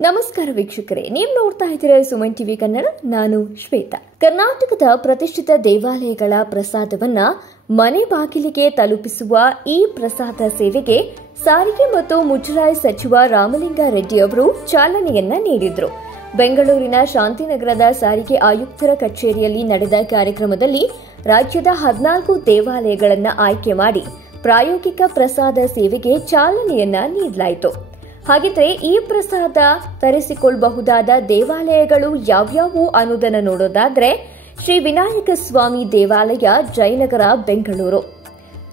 ನಮಸ್ಕಾರ ವೀಕ್ಷಕರೇ, ನೀವು ನೋಡ್ತಾ ಇದ್ದೀರಾ ಸುಮನ್ ಟಿವಿ ಕನ್ನಡ. ನಾನು ಶ್ವೇತಾ. ಕರ್ನಾಟಕದ ಪ್ರತಿಷ್ಠಿತ ದೇವಾಲಯಗಳ ಪ್ರಸಾದವನ್ನ ಮನೆ ಬಾಗಿಲಿಗೆ ತಲುಪಿಸುವ ಈ ಪ್ರಸಾದ ಸೇವೆಗೆ ಸಾರಿಗೆ ಮತ್ತು ಮುಜರಾಯಿ ಸಚಿವ ರಾಮಲಿಂಗಾರೆಡ್ಡಿ ಅವರು ಚಾಲನೆಯನ್ನ ನೀಡಿದ್ರು. ಬೆಂಗಳೂರಿನ ಶಾಂತಿನಗರದ ಸಾರಿಗೆ ಆಯುಕ್ತರ ಕಚೇರಿಯಲ್ಲಿ ನಡೆದ ಕಾರ್ಯಕ್ರಮದಲ್ಲಿ ರಾಜ್ಯದ 14 ದೇವಾಲಯಗಳನ್ನು ಆಯ್ಕೆ ಮಾಡಿ ಪ್ರಾಯೋಗಿಕ ಪ್ರಸಾದ ಸೇವೆಗೆ ಚಾಲನೆಯನ್ನ ನೀಡಲಾಯಿತು. ಹಾಗಿದ್ರೆ ಈ ಪ್ರಸಾದ ತರಿಸಿಕೊಳ್ಳಬಹುದಾದ ದೇವಾಲಯಗಳು ಯಾವ್ಯಾವು ಅನ್ನೋದನ್ನು ನೋಡೋದಾದ್ರೆ, ಶ್ರೀ ವಿನಾಯಕ ಸ್ವಾಮಿ ದೇವಾಲಯ ಜಯನಗರ ಬೆಂಗಳೂರು,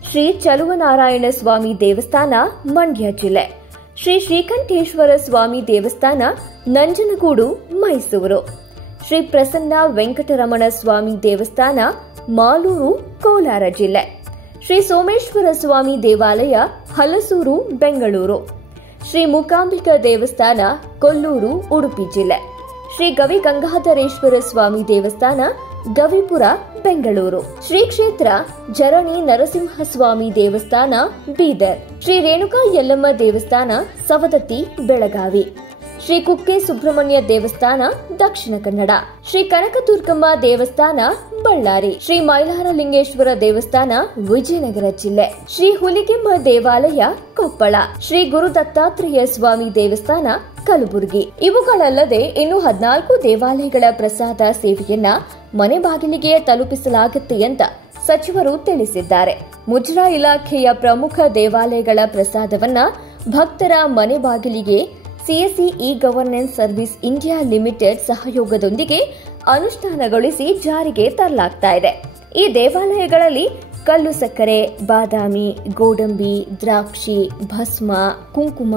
ಶ್ರೀ ಚಲುವನಾರಾಯಣ ಸ್ವಾಮಿ ದೇವಸ್ಥಾನ ಮಂಡ್ಯ ಜಿಲ್ಲೆ, ಶ್ರೀ ಶ್ರೀಕಂಠೇಶ್ವರ ಸ್ವಾಮಿ ದೇವಸ್ಥಾನ ನಂಜನಗೂಡು ಮೈಸೂರು, ಶ್ರೀ ಪ್ರಸನ್ನ ವೆಂಕಟರಮಣ ಸ್ವಾಮಿ ದೇವಸ್ಥಾನ ಮಾಲೂರು ಕೋಲಾರ ಜಿಲ್ಲೆ, ಶ್ರೀ ಸೋಮೇಶ್ವರ ಸ್ವಾಮಿ ದೇವಾಲಯ ಹಲಸೂರು ಬೆಂಗಳೂರು, ಶ್ರೀ ಮೂಕಾಂಬಿಕಾ ದೇವಸ್ಥಾನ ಕೊಲ್ಲೂರು ಉಡುಪಿ ಜಿಲ್ಲೆ, ಶ್ರೀ ಗವಿ ಗಂಗಾಧರೇಶ್ವರ ಸ್ವಾಮಿ ದೇವಸ್ಥಾನ ಗವಿಪುರ ಬೆಂಗಳೂರು, ಶ್ರೀ ಕ್ಷೇತ್ರ ಜರಣಿ ನರಸಿಂಹಸ್ವಾಮಿ ದೇವಸ್ಥಾನ ಬೀದರ್, ಶ್ರೀ ರೇಣುಕಾ ಯಲ್ಲಮ್ಮ ದೇವಸ್ಥಾನ ಸವದತ್ತಿ ಬೆಳಗಾವಿ, ಶ್ರೀ ಕುಕ್ಕೆ ಸುಬ್ರಹ್ಮಣ್ಯ ದೇವಸ್ಥಾನ ದಕ್ಷಿಣ ಕನ್ನಡ, ಶ್ರೀ ಕನಕದುರ್ಗಮ್ಮ ದೇವಸ್ಥಾನ ಬಳ್ಳಾರಿ, ಶ್ರೀ ಮೈಲಾರಲಿಂಗೇಶ್ವರ ದೇವಸ್ಥಾನ ವಿಜಯನಗರ ಜಿಲ್ಲೆ, ಶ್ರೀ ಹುಲಿಗೆಮ್ಮ ದೇವಾಲಯ ಕೊಪ್ಪಳ, ಶ್ರೀ ಗುರು ದತ್ತಾತ್ರೇಯ ಸ್ವಾಮಿ ದೇವಸ್ಥಾನ ಕಲಬುರಗಿ. ಇವುಗಳಲ್ಲದೆ ಇನ್ನು 14 ದೇವಾಲಯಗಳ ಪ್ರಸಾದ ಸೇವೆಯನ್ನ ಮನೆ ಬಾಗಿಲಿಗೆ ತಲುಪಿಸಲಾಗುತ್ತೆ ಅಂತ ಸಚಿವರು ತಿಳಿಸಿದ್ದಾರೆ. ಮುಜರಾಯಿ ಇಲಾಖೆಯ ಪ್ರಮುಖ ದೇವಾಲಯಗಳ ಪ್ರಸಾದವನ್ನ ಭಕ್ತರ ಮನೆ ಬಾಗಿಲಿಗೆ CSC e governance service India limited ಸಹಯೋಗದೊಂದಿಗೆ ಅನುಷ್ಠಾನಗೊಳಿಸಿ ಜಾರಿಗೆ ತರಲಾಗ್ತಾ ಇದೆ. ಈ ದೇವಾಲಯಗಳಲ್ಲಿ ಕಲ್ಲು ಸಕ್ಕರೆ, ಬಾದಾಮಿ, ಗೋಡಂಬಿ, ದ್ರಾಕ್ಷಿ, ಭಸ್ಮ, ಕುಂಕುಮ,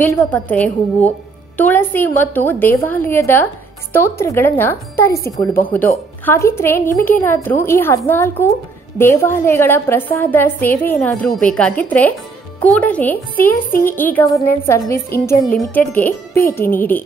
ಬಿಲ್ವಪತ್ರೆ ಹೂವು, ತುಳಸಿ ಮತ್ತು ದೇವಾಲಯದ ಸ್ತೋತ್ರಗಳನ್ನ ತರಿಸಿಕೊಳ್ಳಬಹುದು. ಹಾಗಿದ್ರೆ ನಿಮಗೇನಾದ್ರೂ ಈ 14 ದೇವಾಲಯಗಳ ಪ್ರಸಾದ ಸೇವೆ ಏನಾದ್ರೂ ಬೇಕಾಗಿದ್ರೆ ಕೂಡಲೇ CSC e governance service Indian ಲಿಮಿಟೆಡ್ಗೆ ಭೇಟಿ ನೀಡಿ.